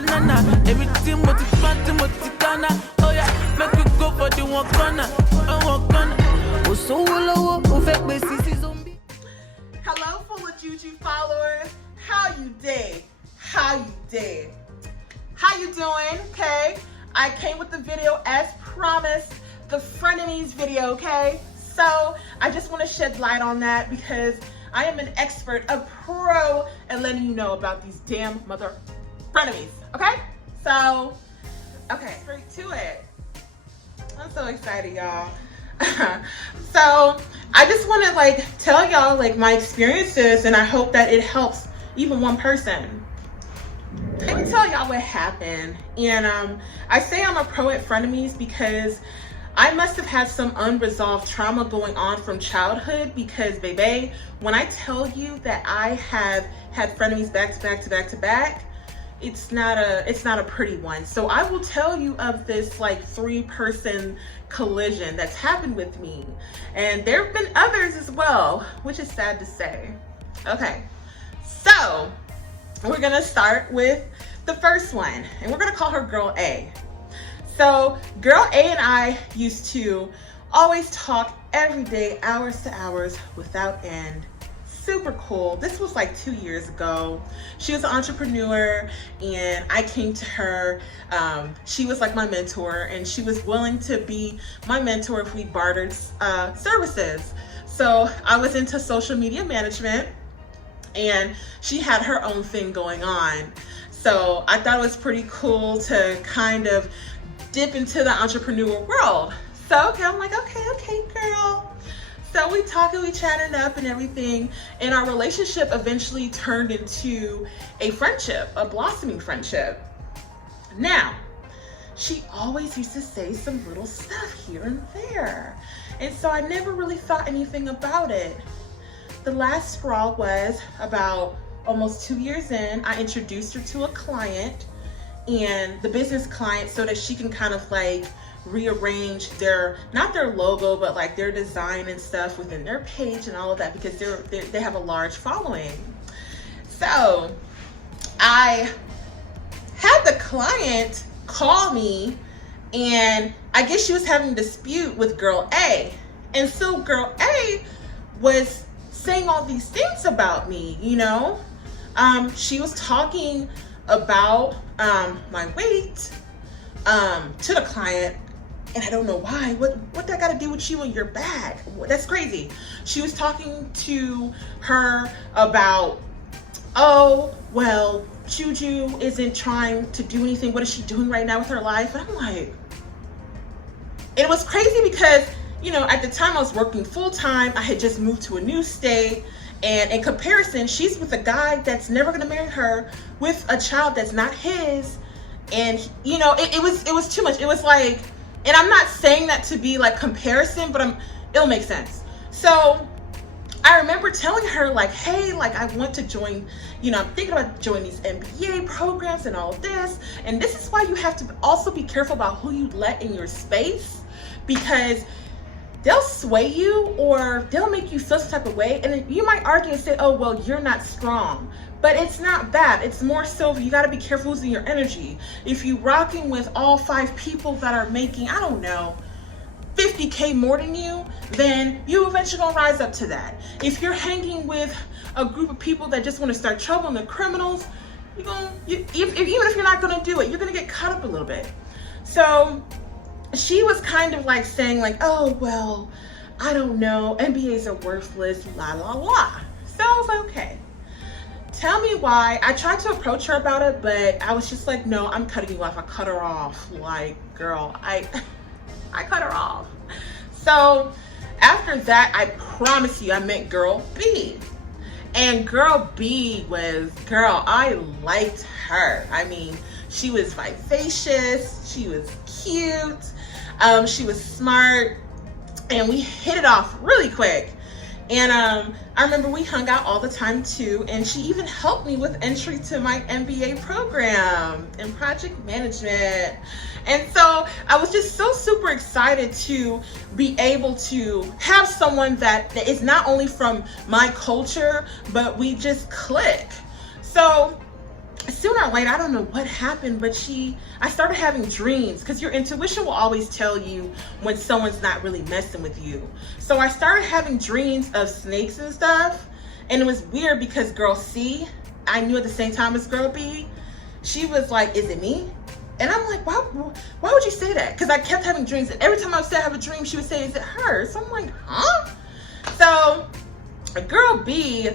banana. Everything multi-party, multi-cana. Oh yeah, make you go for the one corner. Oh, so low, zombie. Hello, full of Juju followers. How you did? How you did? How you doing? Okay, I came with the video as promised, the frenemies video. Okay, so I just want to shed light on that because I am an expert, a pro at letting you know about these damn mother frenemies. Okay, so okay, straight to it. I'm so excited, y'all. So I just want to tell y'all my experiences, and I hope that it helps even one person. Let me tell y'all what happened. And I say I'm a pro at frenemies because I must have had some unresolved trauma going on from childhood, because baby, when I tell you that I have had frenemies back to back to back to back, it's not a pretty one. So I will tell you of this 3-person collision that's happened with me, and there have been others as well, which is sad to say. Okay, so we're gonna start with the first one, and we're gonna call her Girl A. So Girl A and I used to always talk every day, hours to hours without end. Super cool. This was 2 years ago. She was an entrepreneur, and I came to her. She was my mentor, and she was willing to be my mentor if we bartered services. So I was into social media management, and she had her own thing going on. So I thought it was pretty cool to kind of dip into the entrepreneur world. So okay, I'm okay, girl. So we talking, we chatting up and everything, and our relationship eventually turned into a friendship, a blossoming friendship. Now, she always used to say some little stuff here and there, and so I never really thought anything about it. The last straw was about almost 2 years in, I introduced her to a client, and the business client, so that she can kind of rearrange not their logo, but their design and stuff within their page and all of that, because they have a large following. So I had the client call me, and I guess she was having a dispute with Girl A. And so Girl A was saying all these things about me, she was talking about my weight to the client, and I don't know why. What that got to do with you and your bag? That's crazy. She was talking to her about, oh, well, Juju isn't trying to do anything. What is she doing right now with her life? And I'm like, it was crazy because, at the time I was working full time. I had just moved to a new state. And in comparison, she's with a guy that's never gonna marry her, with a child that's not his. And it was too much. It was and I'm not saying that to be comparison, but it'll make sense. So I remember telling her hey, I want to join, I'm thinking about joining these MBA programs and all of this. And this is why you have to also be careful about who you let in your space, because they'll sway you or they'll make you feel some type of way. And then you might argue and say, oh, well, you're not strong. But it's not that. It's more so you got to be careful using your energy. If you rocking with all 5 people that are making, I don't know, 50K more than you, then you eventually gonna rise up to that. If you're hanging with a group of people that just want to start trouble and they're criminals, even if you're not gonna do it, you're gonna get caught up a little bit. So she was kind of saying oh, well, I don't know, MBAs are worthless, la la la. So I was okay, tell me why. I tried to approach her about it, but I was just no, I'm cutting you off. I cut her off. Girl, I cut her off. So after that, I promise you, I met Girl B. And Girl B was, I liked her. I mean, she was vivacious, she was cute, she was smart, and we hit it off really quick. And I remember we hung out all the time too, and she even helped me with entry to my MBA program in project management. And so I was just so super excited to be able to have someone that is not only from my culture, but we just click. So sooner or later, I don't know what happened, but I started having dreams, because your intuition will always tell you when someone's not really messing with you. So I started having dreams of snakes and stuff, and it was weird because girl C, I knew at the same time as girl B, she was like, is it me? And I'm like, why would you say that? Because I kept having dreams, and every time I would say I have a dream, she would say, is it her? So I'm like, huh? So girl B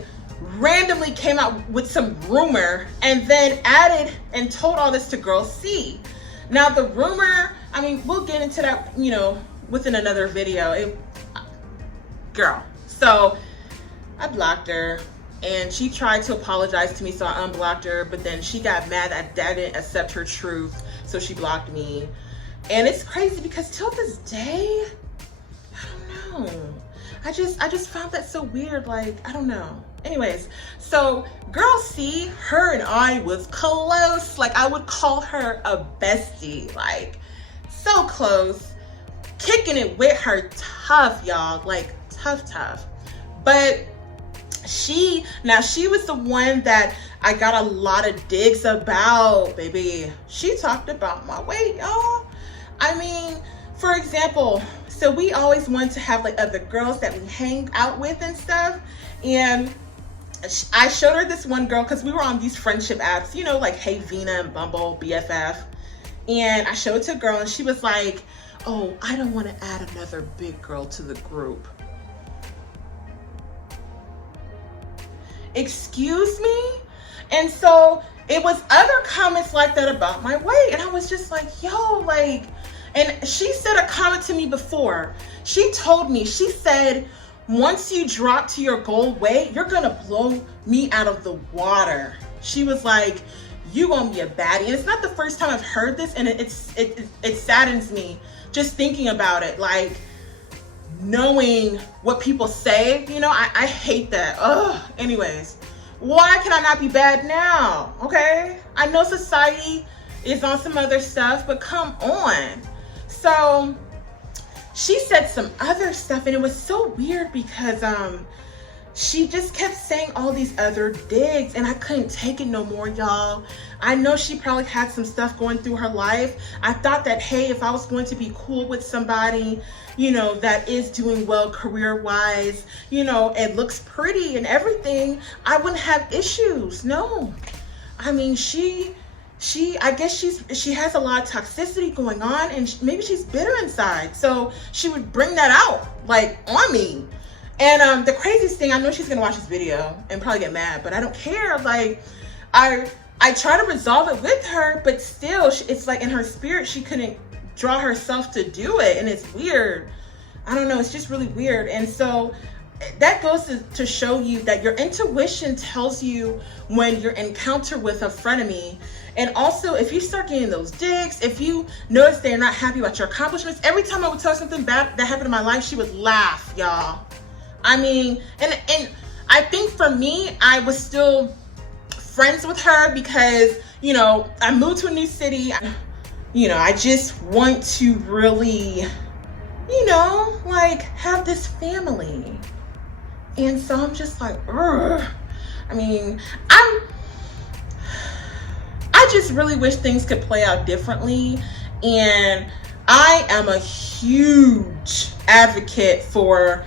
randomly came out with some rumor and then added and told all this to girl C. Now the rumor, I mean, we'll get into that, you know, within another video. Girl, so I blocked her, and she tried to apologize to me, so I unblocked her, but then she got mad that I didn't accept her truth, so she blocked me. And it's crazy because till this day, I don't know. I just found that so weird, like, I don't know. Anyways, so girl C, her and I was close. Like, I would call her a bestie, like so close, kicking it with her tough, y'all, like tough. But she was the one that I got a lot of digs about, baby. She talked about my weight, y'all. I mean, for example, so we always wanted to have like other girls that we hang out with and stuff. And I showed her this one girl, because we were on these friendship apps, you know, like Hey Vina and Bumble, BFF. And I showed it to a girl, and she was like, oh, I don't want to add another big girl to the group. Excuse me? And so it was other comments like that about my weight. And I was just like, yo, like, and she said a comment to me before. She told me, she said, once you drop to your goal weight, you're gonna blow me out of the water. She was like, you gonna be a baddie. And it's not the first time I've heard this, and it saddens me just thinking about it. Like, knowing what people say, you know, I hate that. Ugh. Anyways, why can I not be bad now? Okay, I know society is on some other stuff, but come on. So she said some other stuff, and it was so weird because she just kept saying all these other digs, and I couldn't take it no more, y'all. I know she probably had some stuff going through her life. I thought that, hey, if I was going to be cool with somebody, you know, that is doing well career-wise, you know, it looks pretty and everything, I wouldn't have issues. No. I mean, I guess she has a lot of toxicity going on, and maybe she's bitter inside. So she would bring that out, like, on me. And the craziest thing, I know she's gonna watch this video and probably get mad, but I don't care. Like, I try to resolve it with her, but still, it's like in her spirit, she couldn't draw herself to do it, and it's weird. I don't know, it's just really weird. And so that goes to show you that your intuition tells you when you're encounter with a frenemy. And also, if you start getting those digs, if you notice they're not happy about your accomplishments, every time I would tell something bad that happened in my life, she would laugh, y'all. I mean, and I think for me, I was still friends with her because, you know, I moved to a new city. You know, I just want to really, you know, like, have this family. And so I'm just like, ugh. I mean, I just really wish things could play out differently. And I am a huge advocate for,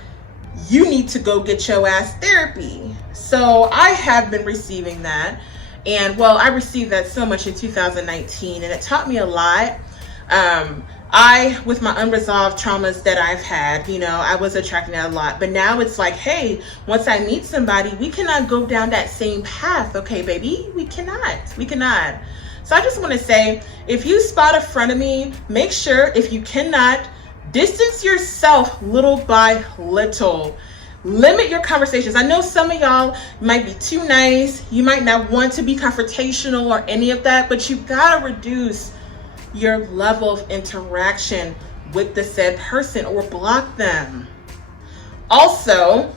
you need to go get your ass therapy. So I have been receiving that. And well, I received that so much in 2019, and it taught me a lot. With my unresolved traumas that I've had, you know, I was attracting that a lot. But now it's like, hey, once I meet somebody, we cannot go down that same path. Okay, baby, we cannot. So I just want to say, if you spot a frenemy, make sure, if you cannot, distance yourself little by little. Limit your conversations. I know some of y'all might be too nice. You might not want to be confrontational or any of that, but you gotta reduce your level of interaction with the said person or block them. Also,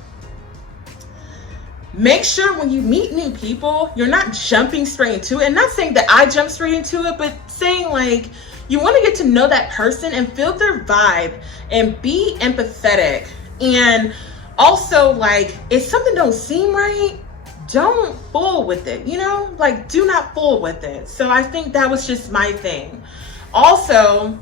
make sure when you meet new people, you're not jumping straight into it. And not saying that I jump straight into it, but saying like, you want to get to know that person and feel their vibe and be empathetic. And also, like, if something don't seem right, don't fool with it, you know? Like, do not fool with it. So I think that was just my thing. Also,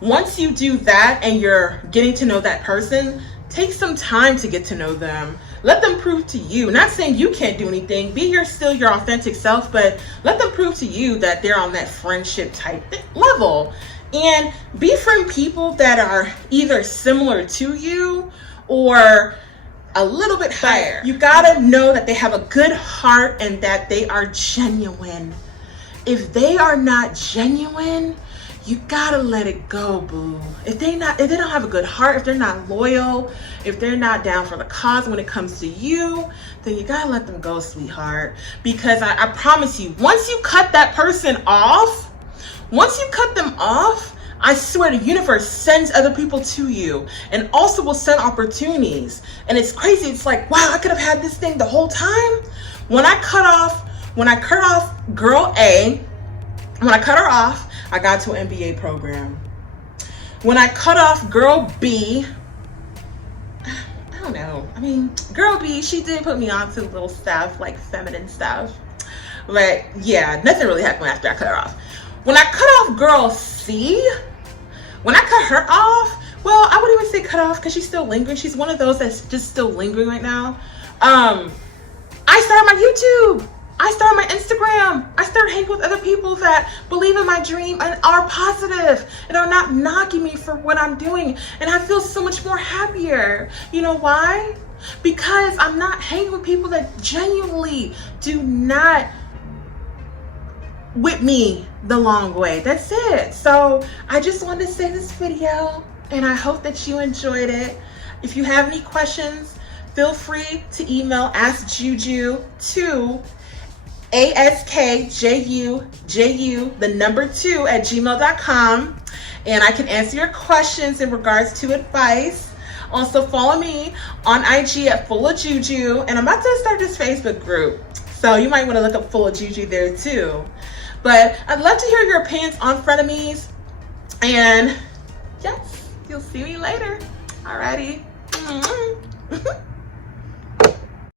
once you do that and you're getting to know that person, take some time to get to know them. Let them prove to you, not saying you can't do anything, be still your authentic self, but let them prove to you that they're on that friendship type level. And befriend people that are either similar to you or a little bit higher. You gotta know that they have a good heart and that they are genuine. If they are not genuine, you gotta let it go, boo. If they don't have a good heart, if they're not loyal, if they're not down for the cause when it comes to you, then you gotta let them go, sweetheart. Because I promise you, once you cut that person off, I swear the universe sends other people to you and also will send opportunities. And it's crazy. It's like, wow, I could have had this thing the whole time. When I cut off girl A, I got to an MBA program. When I cut off girl B, I don't know. I mean, girl B, she did put me on to little stuff, like feminine stuff. But yeah, nothing really happened after I cut her off. When I cut off girl C, when I cut her off, well, I wouldn't even say cut off because she's still lingering. She's one of those that's just still lingering right now. I started my YouTube. I started my Instagram. I started hanging with other people that believe in my dream and are positive and are not knocking me for what I'm doing. And I feel so much more happier. You know why? Because I'm not hanging with people that genuinely do not with me the long way. That's it. So I just wanted to say this video and I hope that you enjoyed it. If you have any questions, feel free to email Ask Juju to askjuju2@gmail.com, and I can answer your questions in regards to advice. Also follow me on IG at Full of Juju, and I'm about to start this Facebook group, so you might want to look up Full of Juju there too. But I'd love to hear your opinions on frenemies, and yes, you'll see me later. Alrighty.